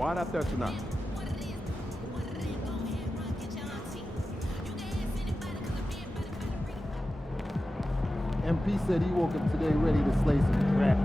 완합됐으나. MP said he woke up today ready to slay some crap.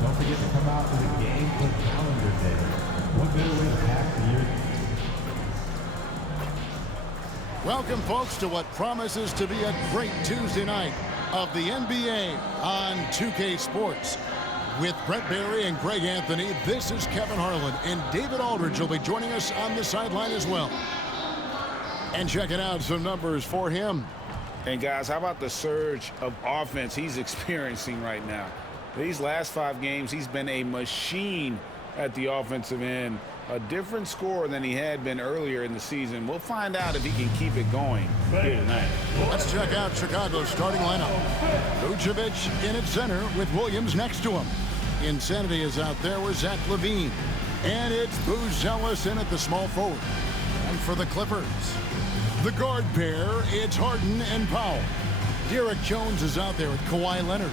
Don't forget to come out to the game for calendar day. What better way to pack the year? Welcome, folks, to what promises to be a great Tuesday night of the NBA on 2K Sports. With Brett Barry and Greg Anthony, this is Kevin Harlan, and David Aldridge will be joining us on the sideline as well. And checking out some numbers for him. And guys, how about the surge of offense he's experiencing right now? These last 5 games, he's been a machine at the offensive end. A different score than he had been earlier in the season. We'll find out if he can keep it going here tonight. Let's check out Chicago's starting lineup. Vucevic in at center with Williams next to him. Insanity is out there with Zach LaVine. And it's Buzelis in at the small forward. And for the Clippers, the guard pair, it's Harden and Powell. Derek Jones is out there with Kawhi Leonard.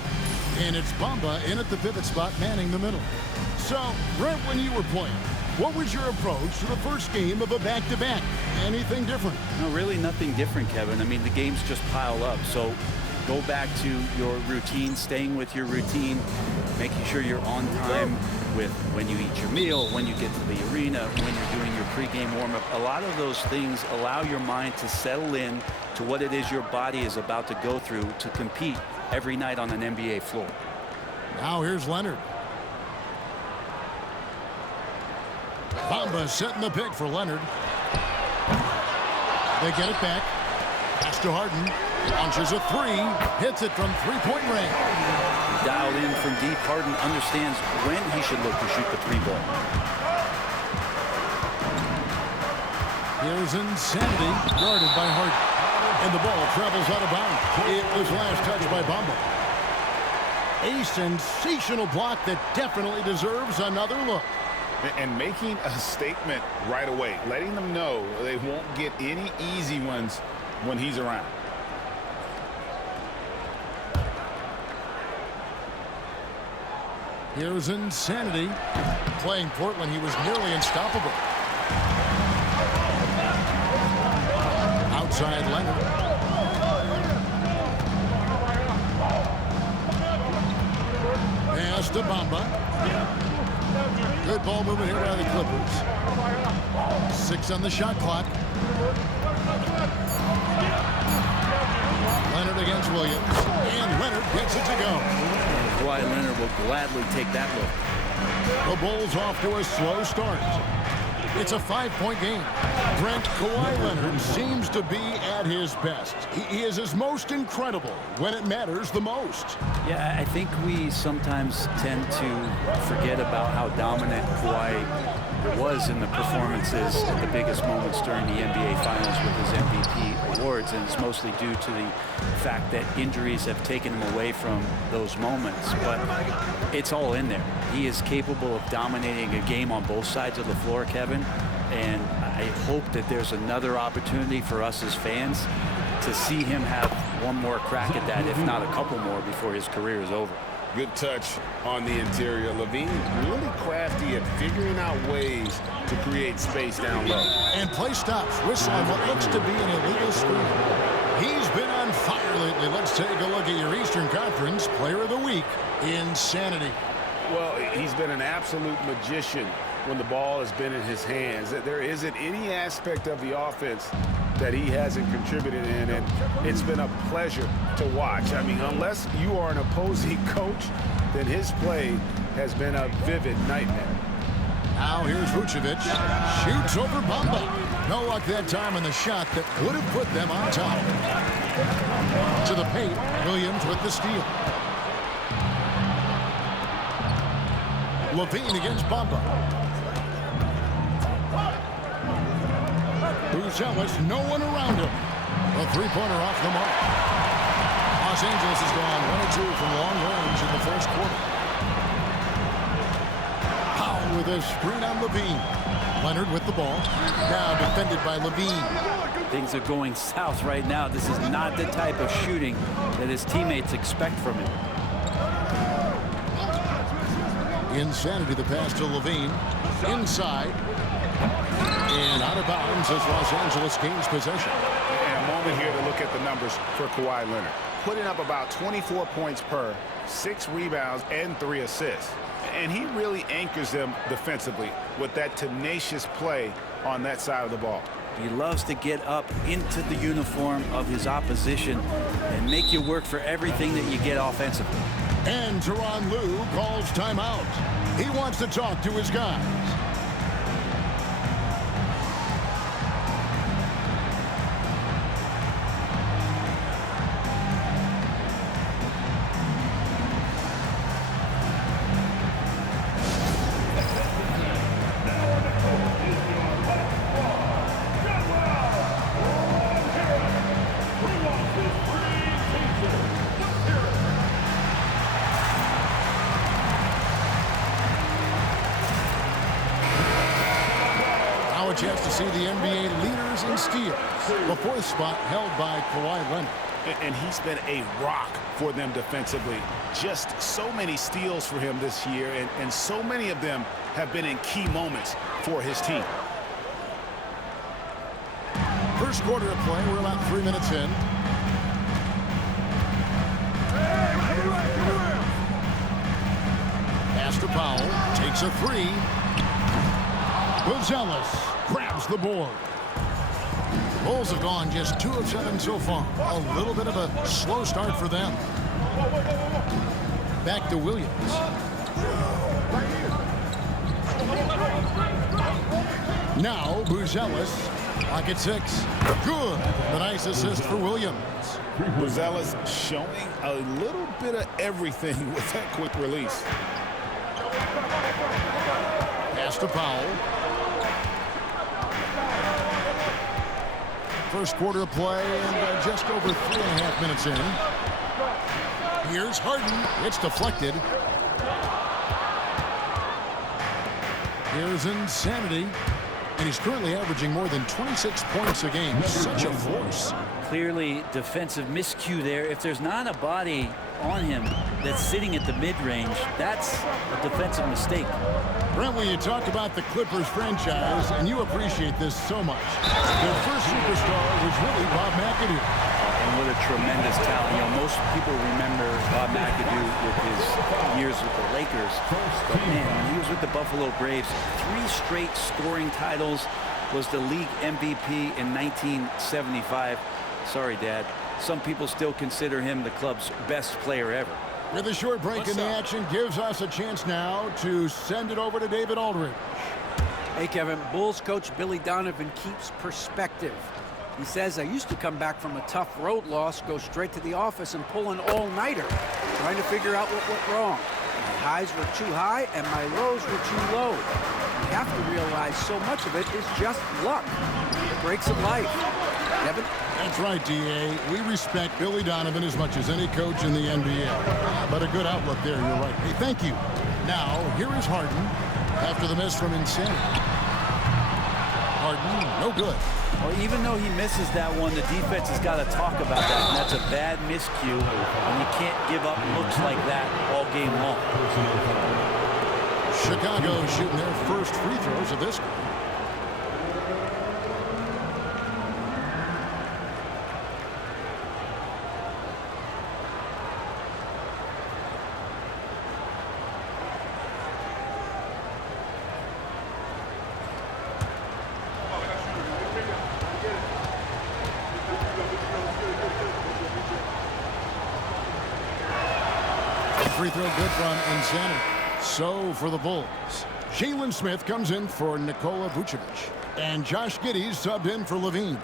And it's Bamba in at the pivot spot, manning the middle. So, Brent, when you were playing, what was your approach to the first game of a back-to-back? Anything different? No, really nothing different, Kevin. I mean, the games just pile up. So go back to your routine, staying with your routine, making sure you're on time with when you eat your meal, when you get to the arena, when you're doing your pregame warm-up. A lot of those things allow your mind to settle in to what it is your body is about to go through to compete every night on an NBA floor. Now here's Leonard. Bamba setting the pick for Leonard. They get it back. Pass to Harden. Launches a 3. Hits it from three-point range. Dialed in from deep. Harden understands when he should look to shoot the 3 ball. Here's Insanity, guarded by Harden. And the ball travels out of bounds. It was last touched by Bamba. A sensational block that definitely deserves another look. And making a statement right away, letting them know they won't get any easy ones when he's around. Here's Insanity. Playing Portland, he was nearly unstoppable. Outside Leonard. Pass to Bamba. Good ball movement here by the Clippers. 6 on the shot clock. Leonard against Williams. And Leonard gets it to go. Kawhi Leonard will gladly take that look. The Bulls off to a slow start. It's a 5-point game. Brent, Kawhi Leonard seems to be at his best. He is his most incredible when it matters the most. Yeah, I think we sometimes tend to forget about how dominant Kawhi was in the performances at the biggest moments during the NBA Finals with his MVP awards, and it's mostly due to the fact that injuries have taken him away from those moments, but it's all in there. He is capable of dominating a game on both sides of the floor, Kevin, and I hope that there's another opportunity for us as fans to see him have one more crack at that, if not a couple more, before his career is over. Good touch on the interior. LaVine really crafty at figuring out ways to create space down low. And play stops. Whistle on what looks to be an illegal screen. He's been on fire lately. Let's take a look at your Eastern Conference Player of the Week, Insanity. Well, he's been an absolute magician when the ball has been in his hands. There isn't any aspect of the offense that he hasn't contributed in, and it's been a pleasure to watch. I mean, unless you are an opposing coach, then his play has been a vivid nightmare. Now here's Vucevic. Shoots over Bamba. No luck that time on the shot that would have put them on top. To the paint. Williams with the steal. Levine against Bamba. Buzelis, no one around him. A three-pointer off the mark. Los Angeles has gone 1-2 from long range in the first quarter. Powell with a screen on Levine. Leonard with the ball. Now defended by Levine. Things are going south right now. This is not the type of shooting that his teammates expect from him. Insanity, the pass to Levine. Inside. And out of bounds as Los Angeles gains possession. And a moment here to look at the numbers for Kawhi Leonard. Putting up about 24 points per, 6 rebounds, and 3 assists. And he really anchors them defensively with that tenacious play on that side of the ball. He loves to get up into the uniform of his opposition and make you work for everything that you get offensively. And Tyronn Lue calls timeout. He wants to talk to his guys. A chance to see the NBA leaders in steals. The 4th spot held by Kawhi Leonard. And he's been a rock for them defensively. Just so many steals for him this year, and so many of them have been in key moments for his team. First quarter of play, we're about 3 minutes in. Pass to Powell, takes a 3. Buzelis grabs the board. Bulls have gone just 2 of 7 so far. A little bit of a slow start for them. Back to Williams. Now Buzelis, pocket 6. Good. A nice assist for Williams. Buzelis showing a little bit of everything with that quick release. Pass to Powell. First quarter of play and just over 3.5 minutes in. Here's Harden. It's deflected. Here's Insanity. And he's currently averaging more than 26 points a game. Such a force. Clearly defensive miscue there. If there's not a body on him that's sitting at the mid-range, that's a defensive mistake. Brent, when you talk about the Clippers franchise, and you appreciate this so much, their first superstar was really Bob McAdoo. And what a tremendous talent. You know, most people remember Bob McAdoo with his years with the Lakers. But man, when he was with the Buffalo Braves, 3 straight scoring titles, was the league MVP in 1975. Sorry, Dad. Some people still consider him the club's best player ever. With a short break in the action, gives us a chance now to send it over to David Aldridge. Hey, Kevin. Bulls coach Billy Donovan keeps perspective. He says, I used to come back from a tough road loss, go straight to the office and pull an all-nighter, trying to figure out what went wrong. My highs were too high and my lows were too low. You have to realize so much of it is just luck. The breaks of life. Kevin? That's right, D.A. We respect Billy Donovan as much as any coach in the NBA. But a good outlook there, you're right. Hey, thank you. Now, here is Harden after the miss from Insanity. Harden, no good. Well, even though he misses that one, the defense has got to talk about that. And that's a bad miscue, and you can't give up looks like that all game long. Chicago shooting their first free throws of this game. free throw good from Insanity. So for the Bulls, Jalen Smith comes in for Nikola Vucevic. And Josh Giddey subbed in for Levine.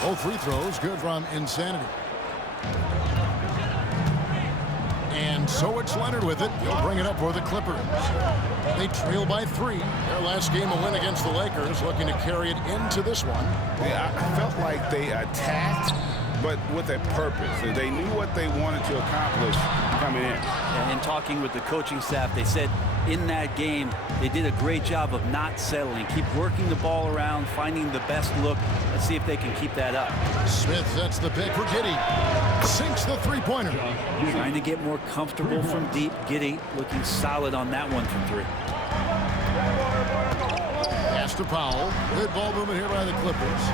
Both free throws good from Insanity. And so it's Leonard with it. He'll bring it up for the Clippers. They trail by 3. Their last game a win against the Lakers, looking to carry it into this one. Yeah, I felt like they attacked, but with a purpose. They knew what they wanted to accomplish coming in. And in talking with the coaching staff, they said in that game, they did a great job of not settling. Keep working the ball around, finding the best look. Let's see if they can keep that up. Smith sets the pick for Giddey. Sinks the three-pointer. Trying to get more comfortable from deep. Giddey looking solid on that one from 3. Pass to Powell. Good ball movement here by the Clippers.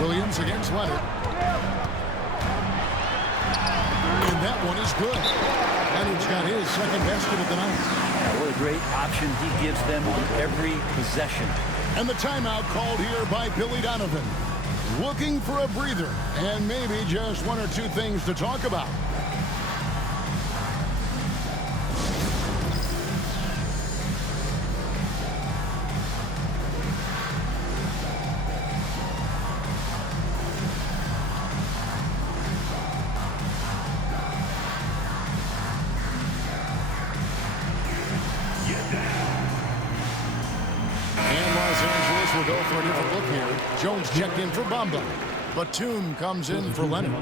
Williams against Leonard. And that one is good. Leonard's got his second basket of the night. What a great option he gives them on every possession. And the timeout called here by Billy Donovan. Looking for a breather and maybe just 1 or 2 things to talk about. We'll go for a different look here. Jones checked in for Bamba. Batum comes in for Leonard.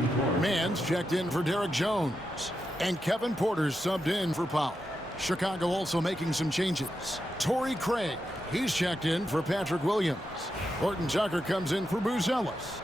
Mans checked in for Derek Jones. And Kevin Porter's subbed in for Powell. Chicago also making some changes. Torrey Craig, he's checked in for Patrick Williams. Horton Tucker comes in for Buzelis.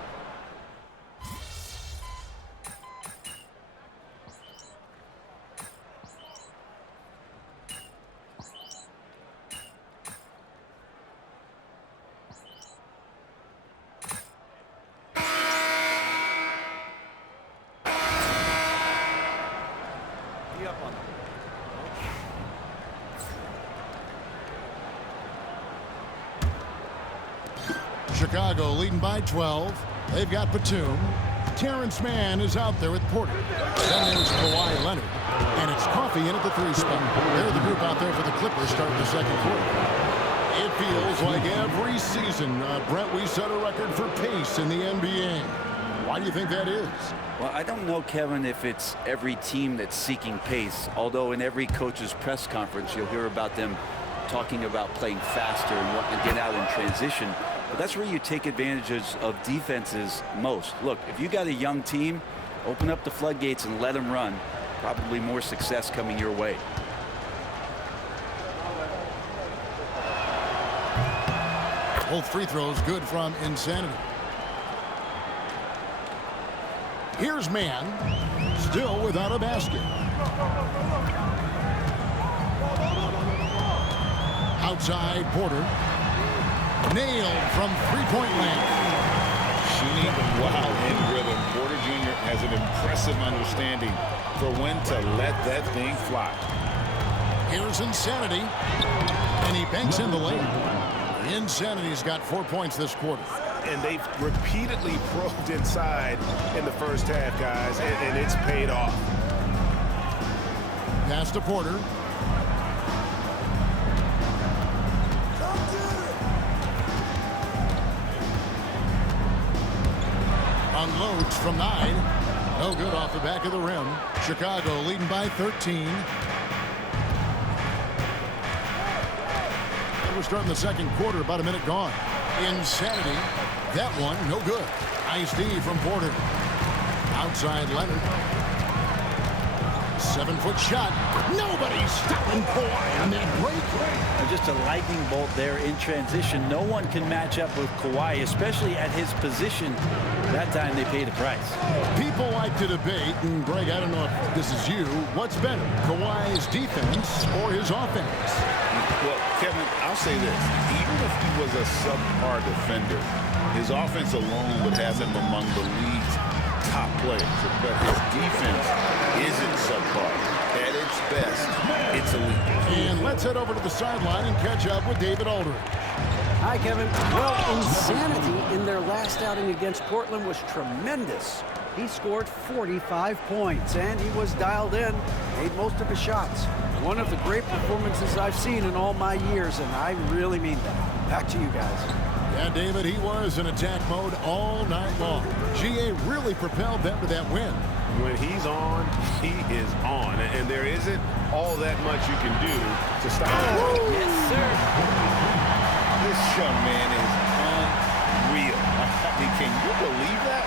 Chicago leading by 12. They've got Batum. Terrence Mann is out there with Porter. Then there's Kawhi Leonard. And it's Coffey in at the 3 spot. They're the group out there for the Clippers starting the second quarter. It feels like every season, Brent, we set a record for pace in the NBA. Why do you think that is? Well, I don't know, Kevin, if it's every team that's seeking pace, although in every coach's press conference, you'll hear about them talking about playing faster and wanting to get out in transition. But that's where you take advantages of defenses most. Look, if you got a young team, open up the floodgates and let them run. Probably more success coming your way. Both free throws good from Insanity. Here's Mann, still without a basket. Outside Porter. Nailed from three-point land. Shooting while in rhythm. Porter Jr. has an impressive understanding for when to let that thing fly. Here's Insanity. And he banks in the lane. Insanity's got 4 points this quarter. And they've repeatedly probed inside in the first half, guys, and it's paid off. Pass to Porter. Unloads from 9. No good off the back of the rim. Chicago leading by 13. And we're starting the second quarter, about a minute gone. Insanity. That one, no good. Nice D from Porter. Outside Leonard. 7-foot shot. Nobody's stopping Kawhi on that break. Just a lightning bolt there in transition. No one can match up with Kawhi, especially at his position. That time they paid a price. People like to debate, and Greg, I don't know if this is you, what's better, Kawhi's defense or his offense? Well, Kevin, I'll say this. Even if he was a subpar defender, his offense alone would have him among the league's top players. But his defense isn't subpar. At its best, it's elite. And let's head over to the sideline and catch up with David Aldridge. Hi, Kevin. Well, insanity in their last outing against Portland was tremendous. He scored 45 points, and he was dialed in, made most of his shots. One of the great performances I've seen in all my years, and I really mean that. Back to you guys. Yeah, David, he was in attack mode all night long. GA really propelled them to that win. When he's on, he is on. And there isn't all that much you can do to stop him. Yes, sir. This young man is unreal. I mean, can you believe that?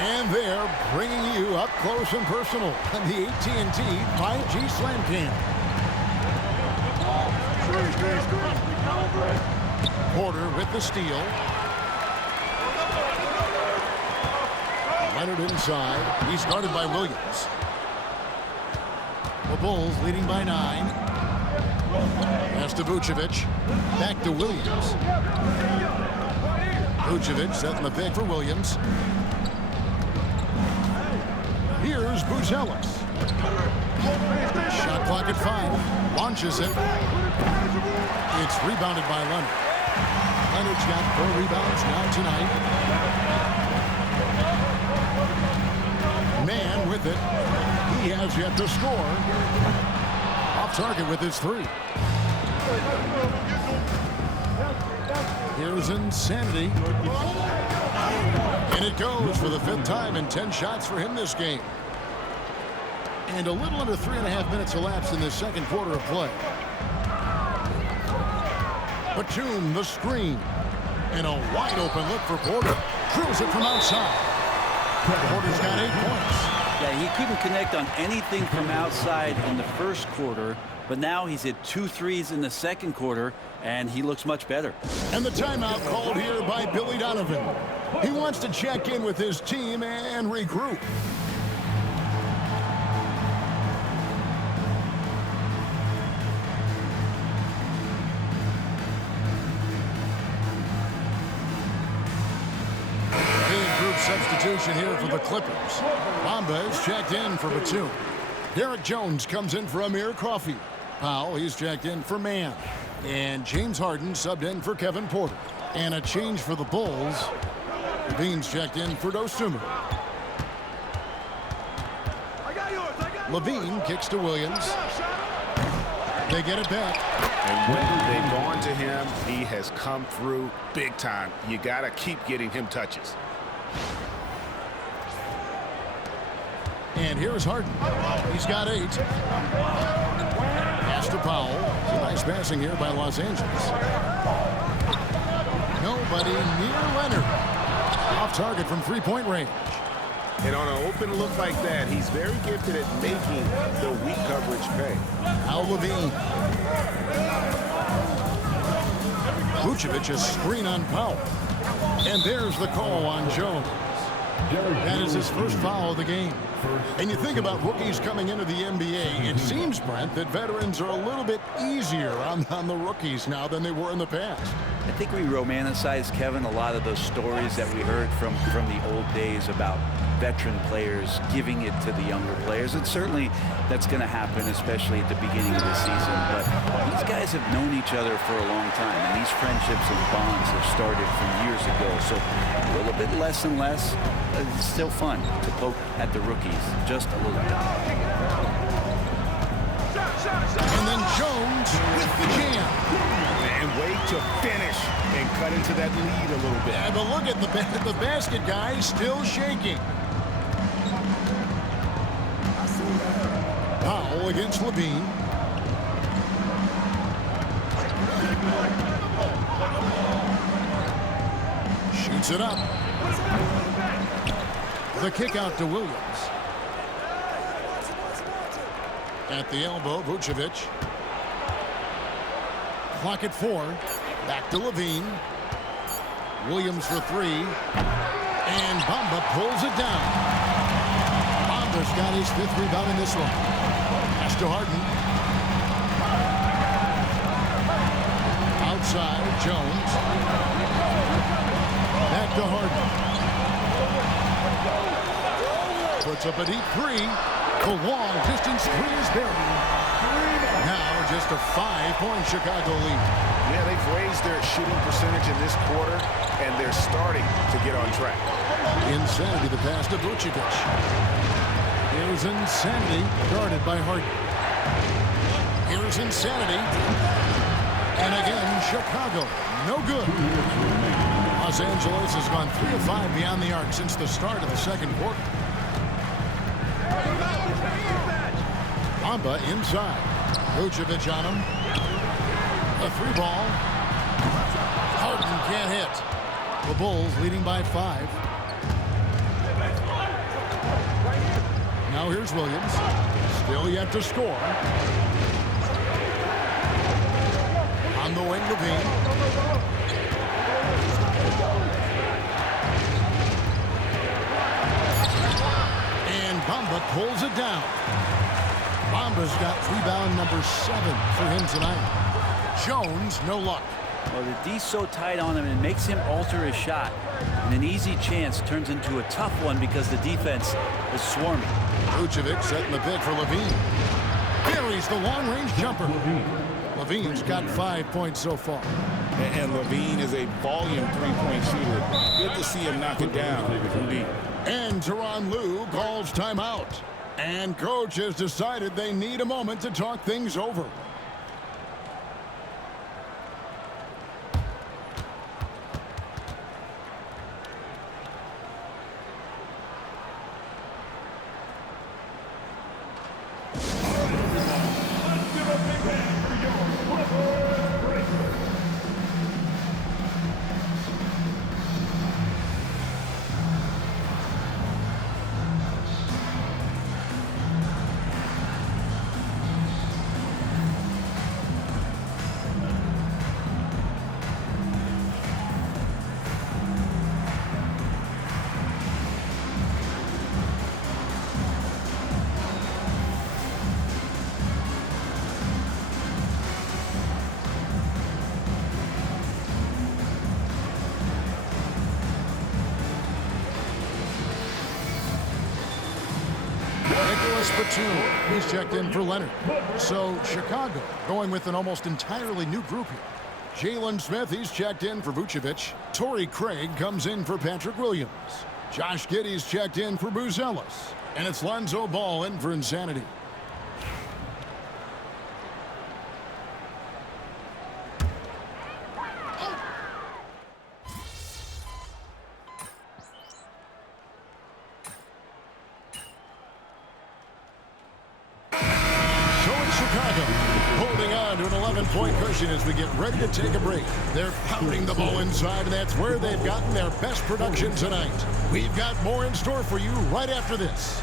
And they're bringing you up close and personal on the AT&T 5G Slam Cam. Porter with the steal. Leonard inside. He's guarded by Williams. The Bulls leading by 9. Pass to Vucevic. Back to Williams. Vucevic setting the pick for Williams. Here's Buzelis. Shot clock at 5. Launches it. It's rebounded by Leonard. Leonard's got 4 rebounds now tonight. Man with it. He has yet to score. Off target with his 3. Here's Insanity. And it goes for the 5th time in 10 shots for him this game. And a little under 3.5 minutes elapsed in the second quarter of play. Batum, the screen. And a wide open look for Porter. Drills it from outside. Porter's got 8 points. Yeah, he couldn't connect on anything from outside in the first quarter, but now he's hit 2 threes in the second quarter, and he looks much better. And the timeout called here by Billy Donovan. He wants to check in with his team and regroup. Substitution here for the Clippers. Bamba is checked in for Batum. Derek Jones comes in for Amir Coffey. Powell, he's checked in for Mann. And James Harden subbed in for Kevin Porter. And a change for the Bulls. Levine's checked in for Dosunmu. Levine kicks to Williams. They get it back. And when they've gone to him, he has come through big time. You got to keep getting him touches. And here's Harden. He's got 8. Pass to Powell. Nice passing here by Los Angeles. Nobody near Leonard. Off target from 3-point range. And on an open look like that, he's very gifted at making the weak coverage pay. Al Levine. Vucevic, a screen on Powell. And there's the call on Jones. That is his first foul of the game. And you think about rookies coming into the NBA, it seems, Brent, that veterans are a little bit easier on the rookies now than they were in the past. I think we romanticize, Kevin, a lot of those stories that we heard from the old days about veteran players giving it to the younger players. And certainly that's going to happen, especially at the beginning of the season. But these guys have known each other for a long time, and these friendships and bonds have started from years ago. So a little bit less and less. It's still fun to poke at the rookies, just a little bit. And then Jones with the jam. And wait to finish and cut into that lead a little bit. Yeah, but look at the basket guy still shaking. Powell against Levine. Shoots it up. The kick out to Williams. At the elbow, Vucevic. Clock at 4. Back to Levine. Williams for 3. And Bamba pulls it down. Bamba's got his 5th rebound in this one. Pass to Harden. Outside, Jones. Back to Harden. Puts up a deep 3. The long distance three is buried. Now just a 5-point Chicago lead. Yeah, they've raised their shooting percentage in this quarter, and they're starting to get on track. Insanity the pass to Vucevic. Here's Insanity, guarded by Harden. Here's Insanity. And again, Chicago, no good. Los Angeles has gone 3 of 5 beyond the arc since the start of the second quarter. Bamba inside. Vucevic on him. A 3-ball. Harden can't hit. The Bulls leading by 5. Now here's Williams. Still yet to score. On the wing, Levine. And Bamba pulls it down. Bamba's got rebound number 7 for him tonight. Jones, no luck. Well, the D's so tight on him and makes him alter his shot. And an easy chance turns into a tough one because the defense is swarming. Vucevic setting the pick for Levine. Buries the long-range jumper. Levine's got 5 points so far. And Levine is a volume three-point shooter. Good to see him knock it down from deep. And Tyronn Lue calls timeout. And coach has decided they need a moment to talk things over. Batum, he's checked in for Leonard. So Chicago going with an almost entirely new group here. Jalen Smith, he's checked in for Vucevic. Torrey Craig comes in for Patrick Williams. Josh Giddey's checked in for Buzelis. And it's Lonzo Ball in for Insanity. Point cushion as we get ready to take a break. They're pounding the ball inside, and that's where they've gotten their best production tonight. We've got more in store for you right after this.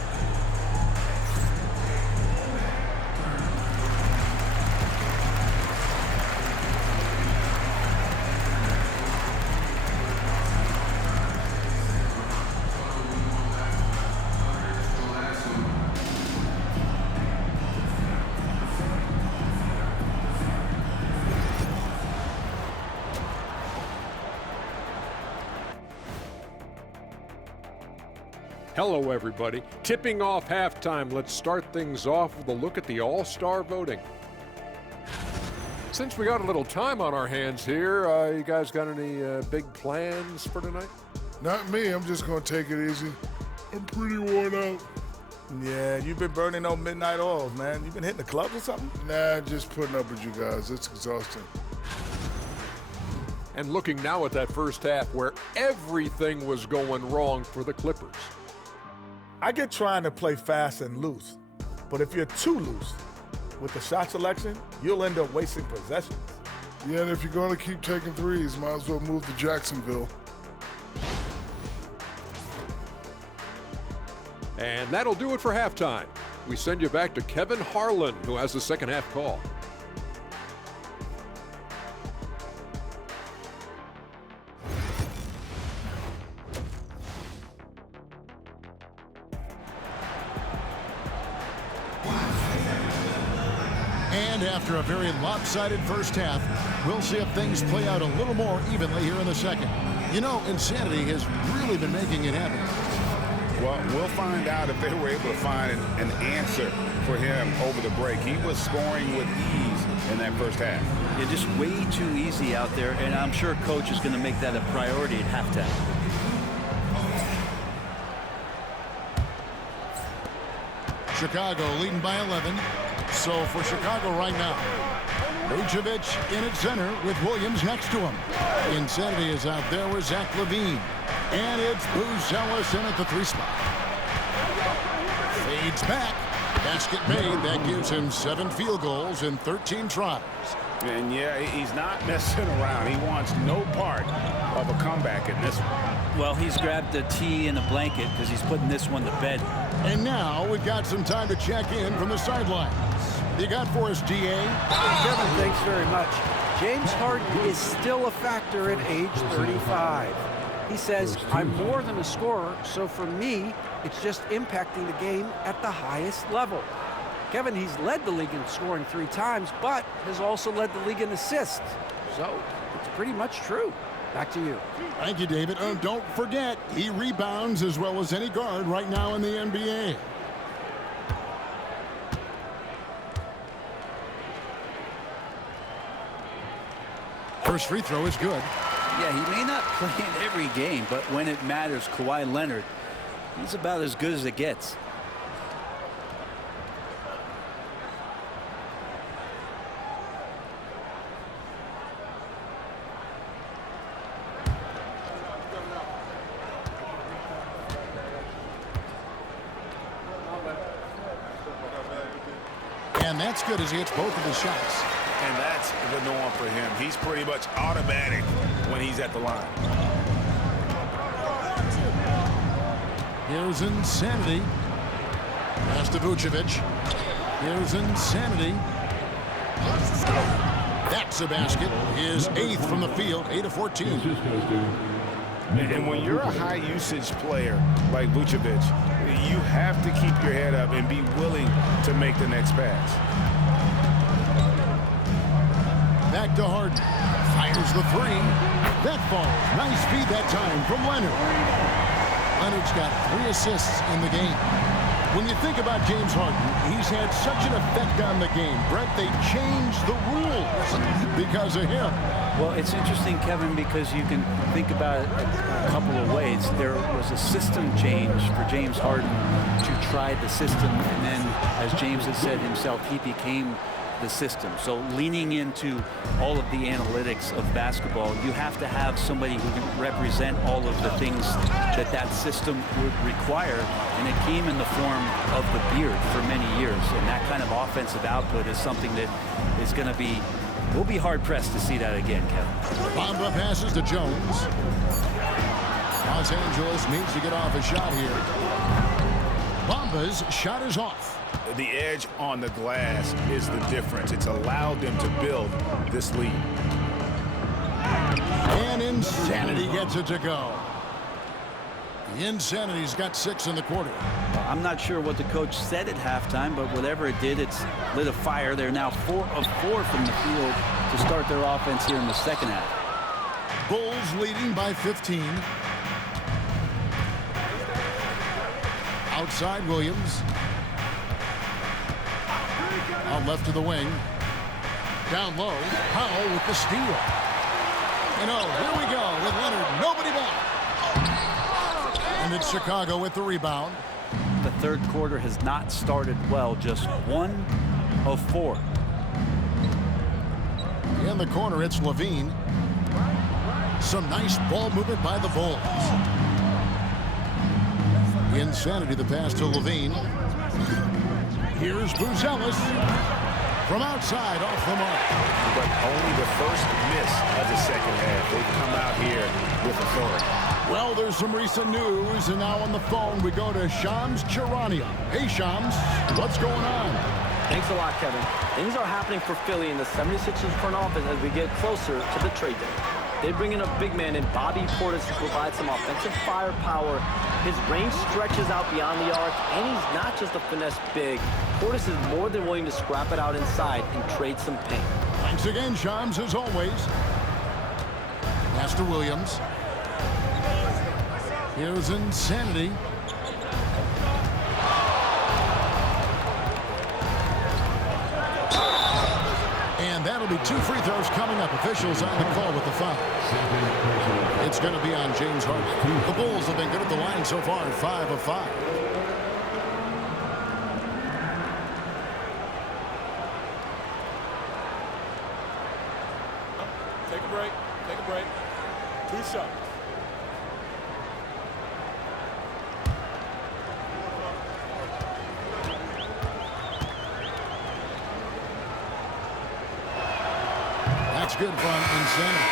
Hello, everybody. Tipping off halftime, let's start things off with a look at the All-Star voting. Since we got a little time on our hands here, you guys got any big plans for tonight? Not me. I'm just going to take it easy. I'm pretty worn out. Yeah, you've been burning on midnight oils, man. You been hitting the clubs or something? Nah, just putting up with you guys. It's exhausting. And looking now at that first half where everything was going wrong for the Clippers. I get trying to play fast and loose, but if you're too loose with the shot selection, you'll end up wasting possessions. Yeah, and if you're going to keep taking threes, might as well move to Jacksonville. And that'll do it for halftime. We send you back to Kevin Harlan, who has the second half call. And after a very lopsided first half, we'll see if things play out a little more evenly here in the second. You know, Insanity has really been making it happen. Well, we'll find out if they were able to find an answer for him over the break. He was scoring with ease in that first half. Yeah, just way too easy out there, and I'm sure coach is going to make that a priority at halftime. Chicago leading by 11. So for Chicago right now, Vucevic in at center with Williams next to him. Insanity is out there with Zach LaVine. And it's Buzelis in at the 3 spot. Fades back. Basket made. That gives him 7 field goals in 13 tries. And yeah, he's not messing around. He wants no part of a comeback in this one. Well, he's grabbed a tee and a blanket because he's putting this one to bed. And now we've got some time to check in from the sidelines. You got for us, DA? Kevin, thanks very much. James Harden is still a factor at age 35. He says, I'm more than a scorer, so for me, it's just impacting the game at the highest level. Kevin, he's led the league in scoring 3 times, but has also led the league in assists. So it's pretty much true. Back to you. Thank you, David. Don't forget, he rebounds as well as any guard right now in the NBA. First free throw is good. Yeah, he may not play in every game, but when it matters, Kawhi Leonard, he's about as good as it gets. And that's good as he hits both of his shots. And that's the norm for him. He's pretty much automatic when he's at the line. Here's Insanity. Pass to Vucevic. Here's Insanity. That's a basket. His 8th from the field, 8 of 14. And when you're a high-usage player like Vucevic, you have to keep your head up and be willing to make the next pass. Back to Harden. Fires the 3. That falls. Nice feed that time from Leonard. Leonard's got 3 assists in the game. When you think about James Harden, he's had such an effect on the game. Brett, they changed the rules because of him. Well, it's interesting, Kevin, because you can think about it a couple of ways. There was a system change for James Harden to try the system, and then, as James has said himself, he became the system. So leaning into all of the analytics of basketball, you have to have somebody who can represent all of the things that that system would require, and it came in the form of the beard for many years. And that kind of offensive output is something that is going to be, we'll be hard-pressed to see that again, Kevin. Bamba passes to Jones. Los Angeles needs to get off a shot here. Bamba's shot is off. The edge on the glass is the difference. It's allowed them to build this lead. And Insanity gets it to go. Insanity's got 6 in the quarter. I'm not sure what the coach said at halftime, but whatever it did, it's lit a fire. They're now 4 of 4 from the field to start their offense here in the second half. Bulls leading by 15. Outside Williams. Out left to the wing. Down low. Powell with the steal. And here we go with Leonard. Nobody back. And it's Chicago with the rebound. The third quarter has not started well. Just 1 of 4. In the corner, it's LaVine. Some nice ball movement by the Bulls. Insanity, the pass to LaVine. Here's Buzelis from outside off the mark. But only the first miss of the second half. They've come out here with authority. Well, there's some recent news, and now on the phone we go to Shams Charania. Hey, Shams, what's going on? Thanks a lot, Kevin. Things are happening for Philly in the 76ers front office as we get closer to the trade deadline. They bring in a big man in Bobby Portis to provide some offensive firepower. His range stretches out beyond the arc, and he's not just a finesse big. Portis is more than willing to scrap it out inside and trade some paint. Thanks again, Shams, as always. Pass to Williams. Here's Insanity. There'll be 2 free throws coming up. Officials on the call with the foul. It's going to be on James Harden. The Bulls have been good at the line so far, 5 of 5. Take a break. Take a break. 2 shots. That's good from Insanity.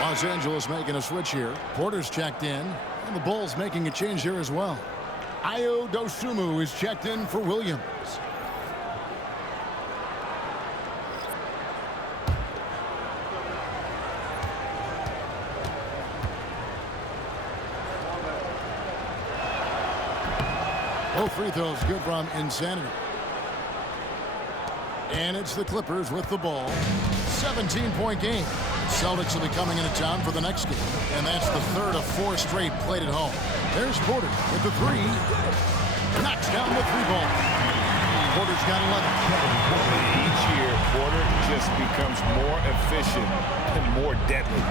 Los Angeles making a switch here. Porter's checked in, and the Bulls making a change here as well. Ayo Dosunmu is checked in for Williams. Both free throws good from Insanity. And it's the Clippers with the ball. 17-point game. Celtics will be coming into town for the next game. And that's the 3rd of 4 straight played at home. There's Porter with the 3. Knocks down the 3-ball. Porter's got 11. Each year, Porter just becomes more efficient and more deadly.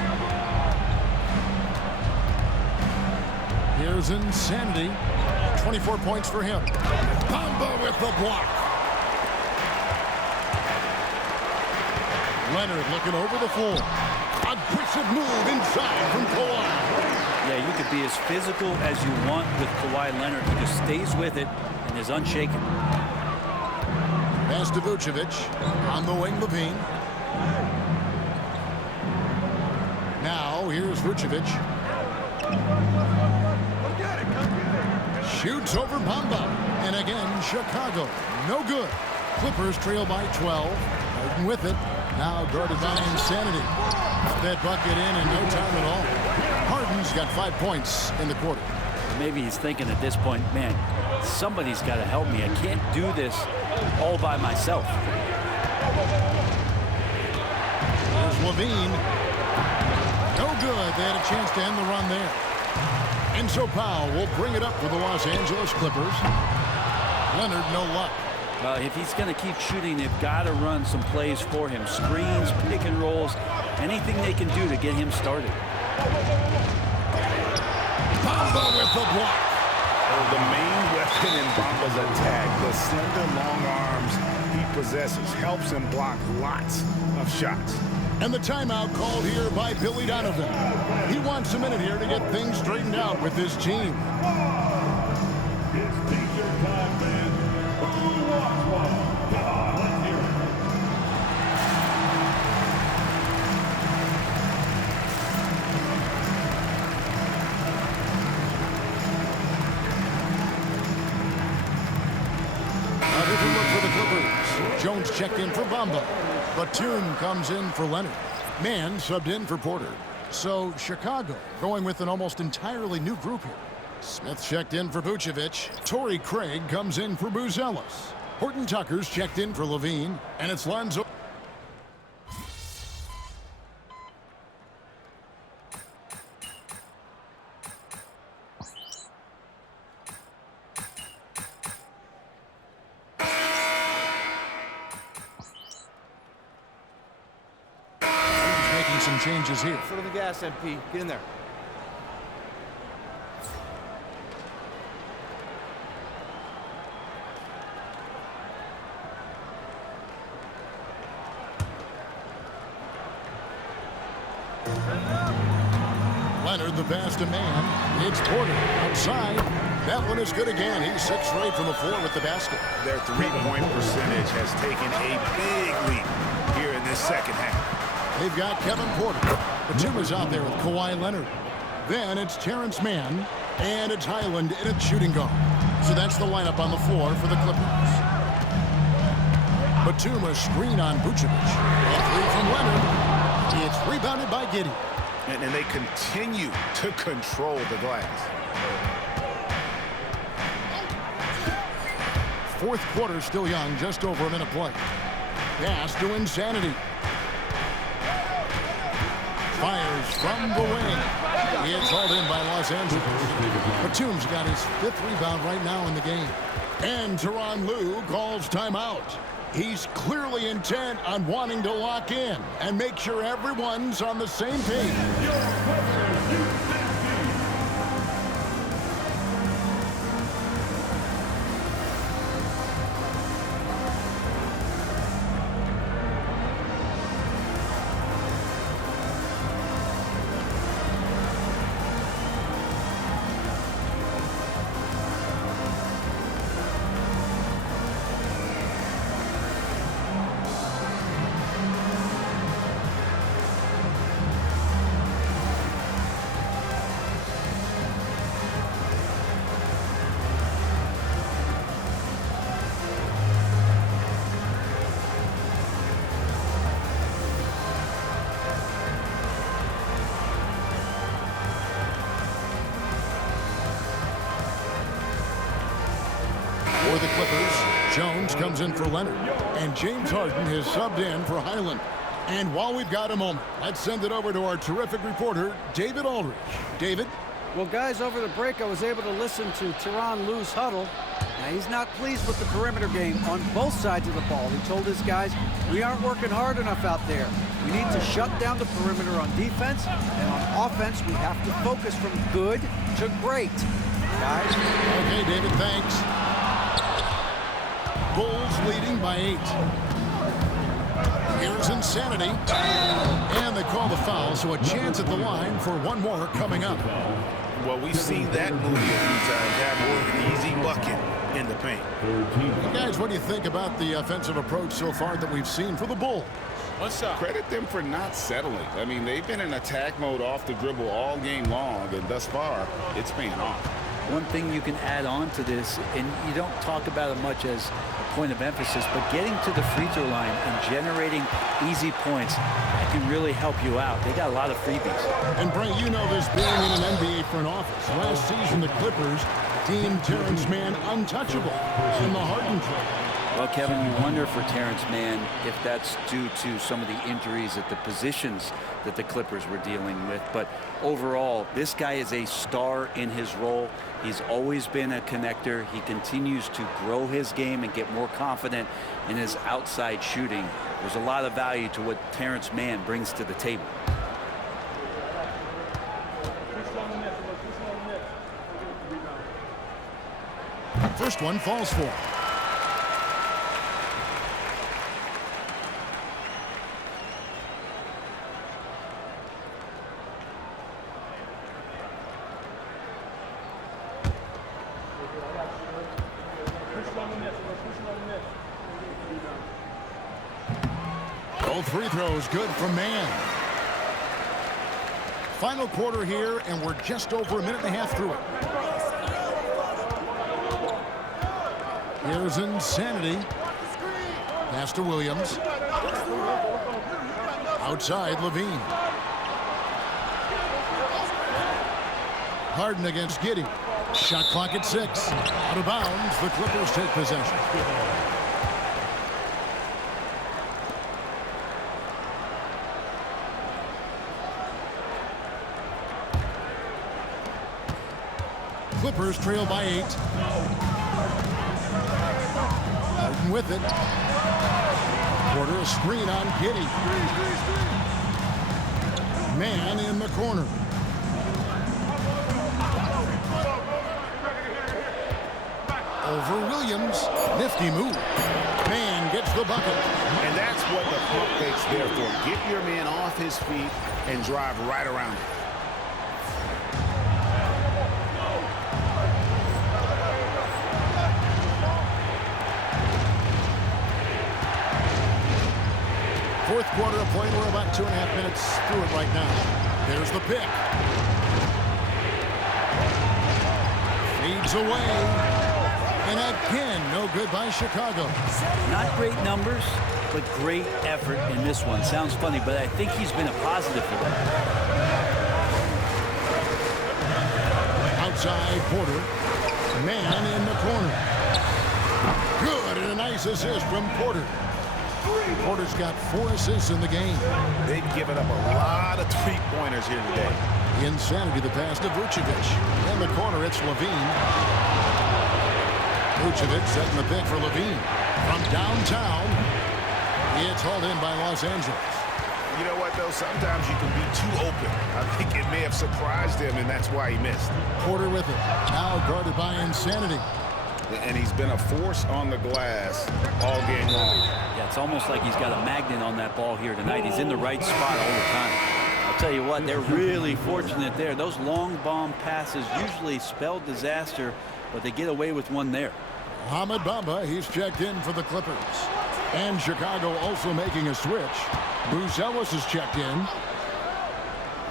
Here's Insanity. 24 points for him. Bamba with the block. Leonard looking over the floor. Aggressive move inside from Kawhi. Yeah, you could be as physical as you want with Kawhi Leonard. He just stays with it and is unshaken. Pass to Vucevic. On the wing, Levine. Now, here's Vucevic. Shoots over Bamba. And again, Chicago. No good. Clippers trail by 12. Harden with it. Now guarded by Insanity. That bucket in no time at all. Harden's got 5 points in the quarter. Maybe he's thinking at this point, man, somebody's got to help me. I can't do this all by myself. There's Levine. No good. They had a chance to end the run there. Enzo Powell will bring it up for the Los Angeles Clippers. Leonard, no luck. If he's going to keep shooting, they've got to run some plays for him. Screens, pick and rolls, anything they can do to get him started. Bamba with the block. The main weapon in Bamba's attack, the slender long arms he possesses, helps him block lots of shots. And the timeout called here by Billy Donovan. He wants a minute here to get things straightened out with his team. It's t-shirt time, man. Who wants one? Come on, let's hear it. A different look for the Clippers. Jones checked in for Bamba. Batum comes in for Leonard. Mann subbed in for Porter. So Chicago going with an almost entirely new group here. Smith checked in for Vucevic. Torrey Craig comes in for Buzelis. Horton Tucker's checked in for Levine. And it's Lonzo. Some changes here. Foot on the gas, MP. Get in there. Leonard, the pass to Mann. It's Porter outside. That one is good again. He's 6 straight from the floor with the basket. Their three-point percentage has taken a big leap here in this second half. They've got Kevin Porter. Batum is out there with Kawhi Leonard. Then it's Terrence Mann. And it's Highland in its shooting guard. So that's the lineup on the floor for the Clippers. Batum a screen on Vucevic. A 3 from Leonard. It's rebounded by Giddey. And they continue to control the glass. Fourth quarter still young, just over a minute play. Pass to Insanity. Fires from the wing. It's hauled in by Los Angeles. Batum's got his 5th rebound right now in the game. And Tyronn Lue calls timeout. He's clearly intent on wanting to lock in and make sure everyone's on the same page. For the Clippers, Jones comes in for Leonard, and James Harden has subbed in for Highland. And while we've got a moment, let's send it over to our terrific reporter, David Aldridge. David? Well, guys, over the break, I was able to listen to Tyronn Lue's huddle. Now, he's not pleased with the perimeter game on both sides of the ball. He told his guys, we aren't working hard enough out there. We need to shut down the perimeter on defense, and on offense, we have to focus from good to great. Guys? Okay, David, thanks. Bulls leading by 8. Here's Insanity. And they call the foul, so a chance at the line for one more coming up. Well, we've seen that movie a few times, have more of an easy bucket in the paint. Well, guys, what do you think about the offensive approach so far that we've seen for the Bulls? Credit them for not settling. I mean, they've been in attack mode off the dribble all game long, and thus far, it's paying off. One thing you can add on to this, and you don't talk about it much as a point of emphasis, but getting to the free throw line and generating easy points, that can really help you out. They got a lot of freebies. And Brent, you know this being in an NBA front office. Last season, the Clippers deemed Terrence Mann untouchable in the Harden trade. Well, Kevin, you wonder for Terrence Mann if that's due to some of the injuries at the positions that the Clippers were dealing with. But overall, this guy is a star in his role. He's always been a connector. He continues to grow his game and get more confident in his outside shooting. There's a lot of value to what Terrence Mann brings to the table. First one falls for him. Both free throws good from Mann. Final quarter here, and we're just over a minute and a half through it. Here's Insanity. Pass to Williams. Outside, Levine. Harden against Giddey. Shot clock at 6. Out of bounds, the Clippers take possession. Clippers trail by 8. Harden with it. Porter a screen on Giddey. Mann in the corner. Over Williams. Nifty move. Mann gets the bucket. And that's what the pump fake's there for. Get your man off his feet and drive right around him. Fourth quarter of play. We're about 2.5 minutes through it right now. There's the pick. Fades away. And again, no good by Chicago. Not great numbers, but great effort in this one. Sounds funny, but I think he's been a positive for them. Outside Porter. Mann in the corner. Good, and a nice assist from Porter. Porter's got 4 assists in the game. They've given up a lot of three-pointers here today. Insanity, the pass to Vucevic. In the corner, it's Levine. Vucevic setting the pick for Levine. From downtown, it's hauled in by Los Angeles. You know what, though? Sometimes you can be too open. I think it may have surprised him, and that's why he missed. Porter with it. Now guarded by Insanity. And he's been a force on the glass all game long. Yeah, it's almost like he's got a magnet on that ball here tonight. He's in the right spot all the time. I'll tell you what, they're really fortunate there. Those long bomb passes usually spell disaster, but they get away with one there. Mohamed Bamba, he's checked in for the Clippers. And Chicago also making a switch. Bruce Ellis is checked in.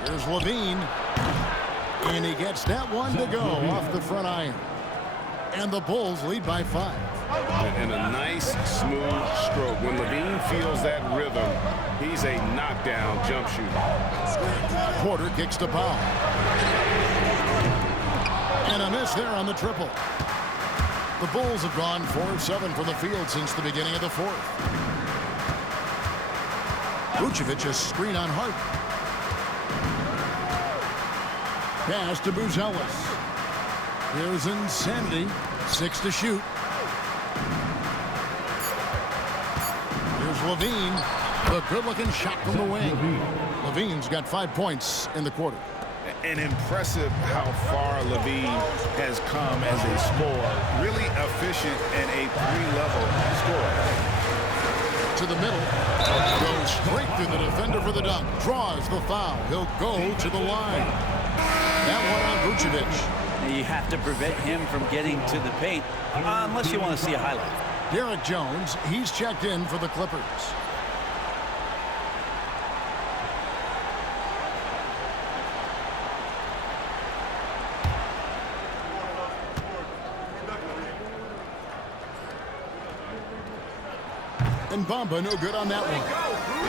Here's Levine. And he gets that one to go off the front iron. And the Bulls lead by 5. And a nice, smooth stroke. When Levine feels that rhythm, he's a knockdown jump shooter. Porter kicks to Powell. And a miss there on the triple. The Bulls have gone 4 of 7 from the field since the beginning of the fourth. Vucevic a screen on Hart. Pass to Buzelis. Here's Insanity. 6 to shoot. Here's Levine. The good-looking shot from the wing. Levine's got 5 points in the quarter. And impressive how far Levine has come as a scorer. Really efficient and a 3-level scorer. To the middle. Goes straight through the defender for the dunk. Draws the foul. He'll go to the line. That one on Vucevic. You have to prevent him from getting to the paint, unless you want to see a highlight. Derek Jones, he's checked in for the Clippers. And Bamba no good on that one.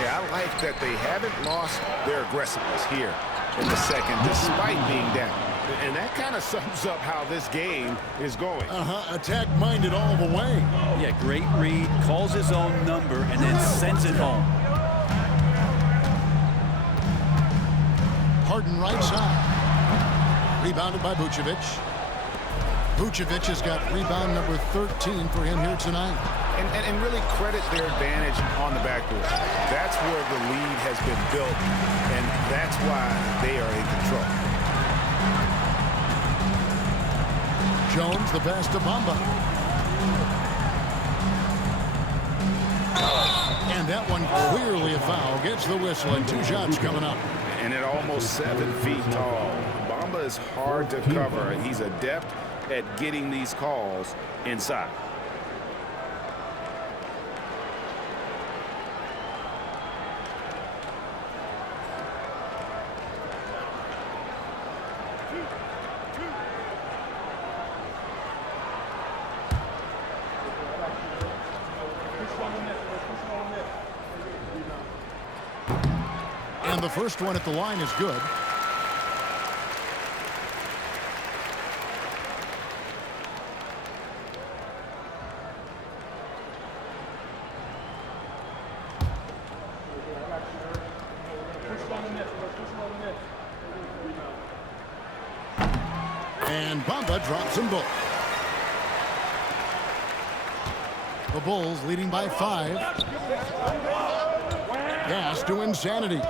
Yeah, I like that they haven't lost their aggressiveness here in the second, despite being down. And that kind of sums up how this game is going. Attack-minded all the way. Yeah, great read, calls his own number, and then sends it home. Harden right side. Rebounded by Vucevic. Vucevic has got rebound number 13 for him here tonight. And really credit their advantage on the backboard. That's where the lead has been built, and that's why they are in control. Jones, the pass to Bamba. And that one clearly a foul. Gets the whistle, and 2 shots coming up. And at almost 7 feet tall, Bamba is hard to cover. He's adept at getting these calls inside. And the first one at the line is good. And Bamba drops them both. The Bulls leading by 5. Pass to Insanity.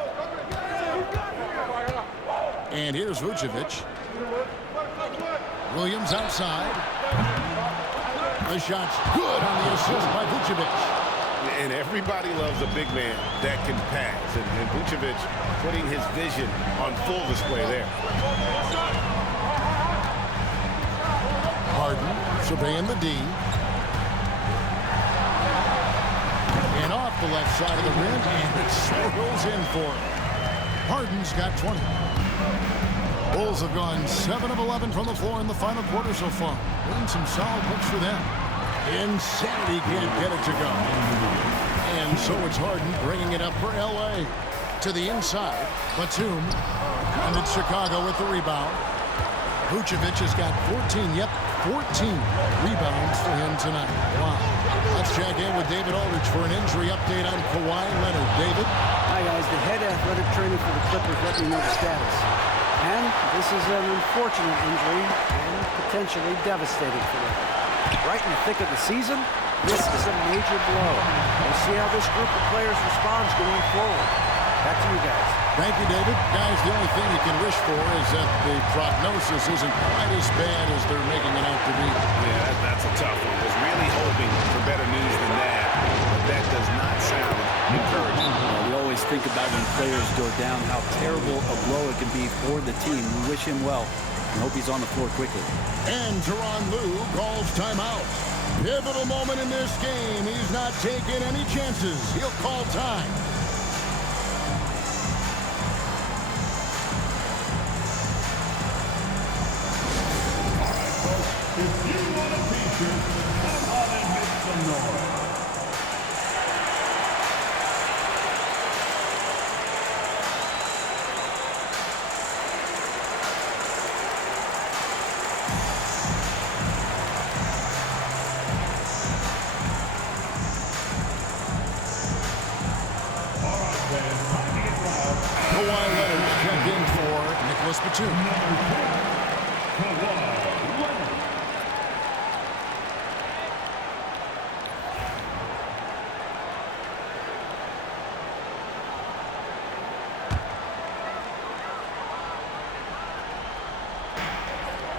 And here's Vucevic. Williams outside. The shot's good on the assist by Vucevic. And everybody loves a big man that can pass. And Vucevic putting his vision on full display there. Harden surveying the D. And off the left side of the rim, and it swirls in for him. Harden's got 20. Bulls have gone 7 of 11 from the floor in the final quarter so far. Doing some solid looks for them. Insanity can't get it to go. And so it's Harden bringing it up for L.A. To the inside, Batum. And it's Chicago with the rebound. Vucevic has got 14 rebounds for him tonight. Wow. Let's check in with David Aldridge for an injury update on Kawhi Leonard. David? Hi, guys. The head athletic trainer for the Clippers let me know the status. And this is an unfortunate injury and potentially devastating for them. right in the thick of the season, this is a major blow. We'll see how this group of players responds going forward. Back to you guys. Thank you, David. Guys, the only thing you can wish for is that the prognosis isn't quite as bad as they're making it out to be. Yeah, that's a tough one. Was really hoping for better news than that, but that does not sound encouraging. We always think about when players go down, how terrible a blow it can be for the team. We wish him well and hope he's on the floor quickly. And Tyronn Lue calls timeout. Pivotal moment in this game. He's not taking any chances. He'll call time. If you want a t-shirt, come on and make some noise. All right, fans, time to get loud. Kawhi Leonard checked in for Nicholas Batum. Number 10, Kawhi Leonard.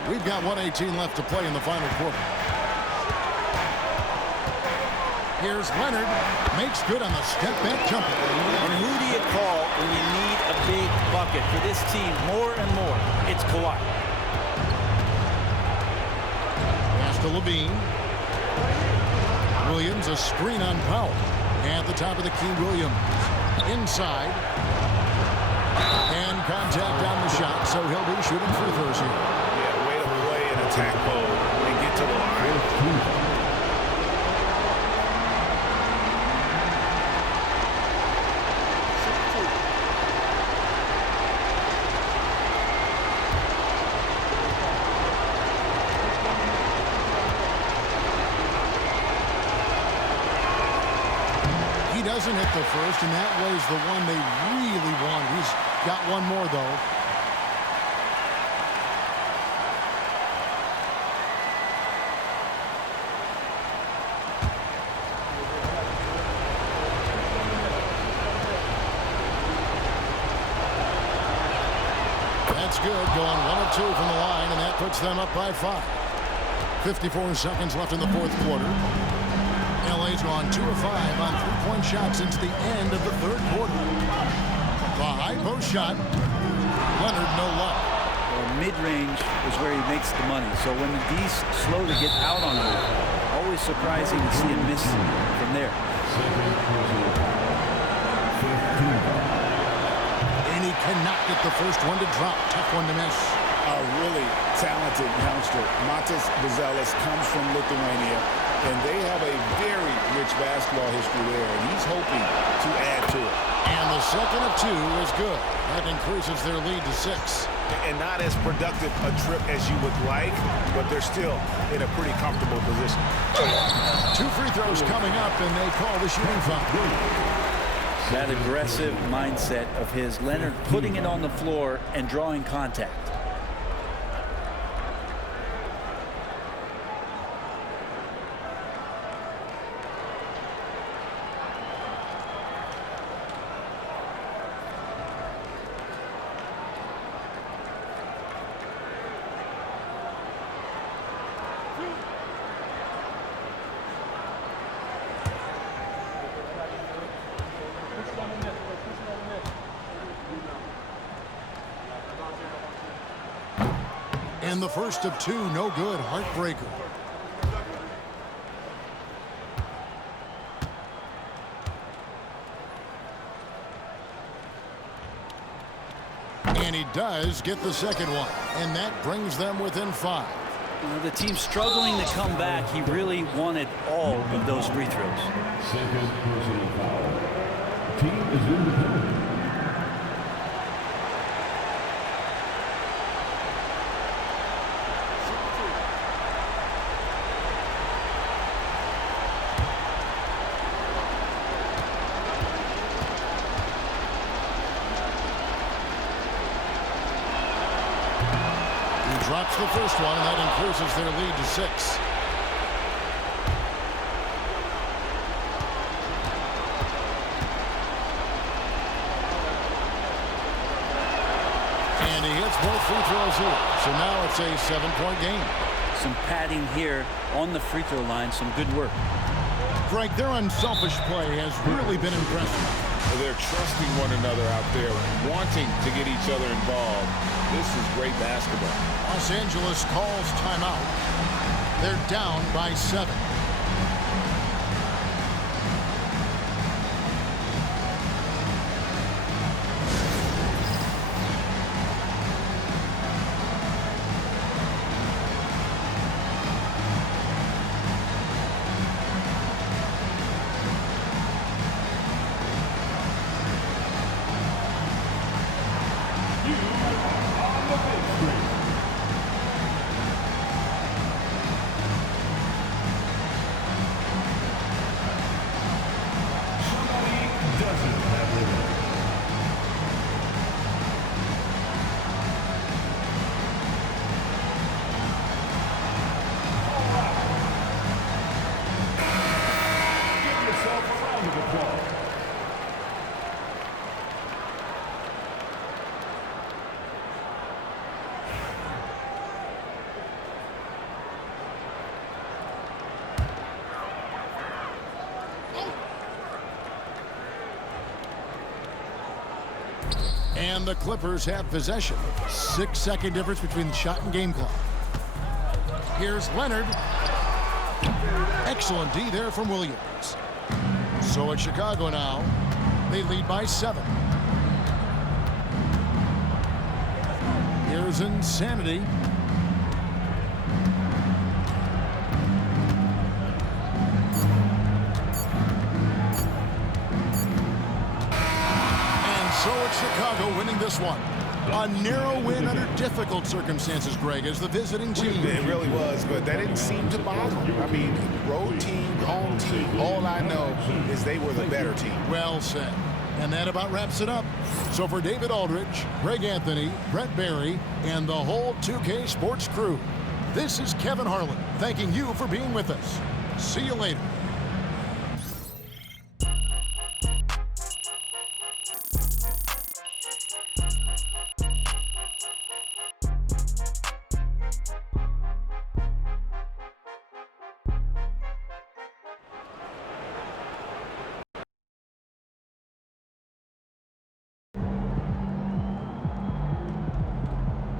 We've got 1:18 left to play in the final quarter. Here's Leonard. Makes good on the step-back jumper. And who do you call when you need a big bucket for this team more and more? It's Kawhi. Pass to Levine. Williams, a screen on Powell. At the top of the key, Williams. Inside. And contact on the shot, so he'll be shooting free throws here. Yeah, way to play in attack mode and get to the line. He doesn't hit the first, and that was the one they really want. He's got one more, though. That's good, going 1 of 2 from the line, and that puts them up by 5. 54 seconds left in the fourth quarter. LA's gone 2 of 5 on three-point shots since the end of the third quarter. The high post shot. Leonard, no luck. Well, mid-range is where he makes the money. So when the D's slow to get out on him, always surprising to see him miss from there. And he cannot get the first one to drop. Tough one to miss. A really talented youngster. Matas Buzelis comes from Lithuania, and they have a very rich basketball history there, and he's hoping to add to it. And the second of 2 is good. That increases their lead to 6. And not as productive a trip as you would like, but they're still in a pretty comfortable position. 2 free throws coming up, and they call the shooting foul. That aggressive mindset of his, Leonard putting it on the floor and drawing contact. And the first of 2, no good. Heartbreaker. And he does get the second one. And that brings them within 5. The team struggling to come back. He really wanted all of those free throws. Second personal foul. Team is in the penalty. Drops the first one, and that increases their lead to 6. both free throws here. So now it's a 7-point game. Some padding here on the free throw line. Some good work. Greg, their unselfish play has really been impressive. They're trusting one another out there, wanting to get each other involved. This is great basketball. Los Angeles calls timeout. They're down by 7. And the Clippers have possession. 6-second difference between the shot and game clock. Here's Leonard. Excellent D there from Williams. So it's Chicago now. They lead by 7. Here's Insanity. So it's Chicago winning this one. A narrow win under difficult circumstances, Greg, as the visiting team. It really was, but that didn't seem to bother them. I mean, road team, home team, all I know is they were the better team. Well said. And that about wraps it up. So for David Aldridge, Greg Anthony, Brett Barry, and the whole 2K Sports crew, this is Kevin Harlan thanking you for being with us. See you later.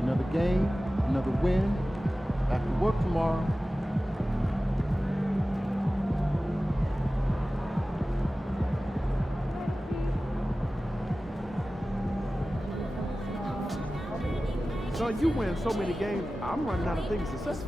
Another game, another win. Back to work tomorrow. So you win so many games, I'm running out of things to say.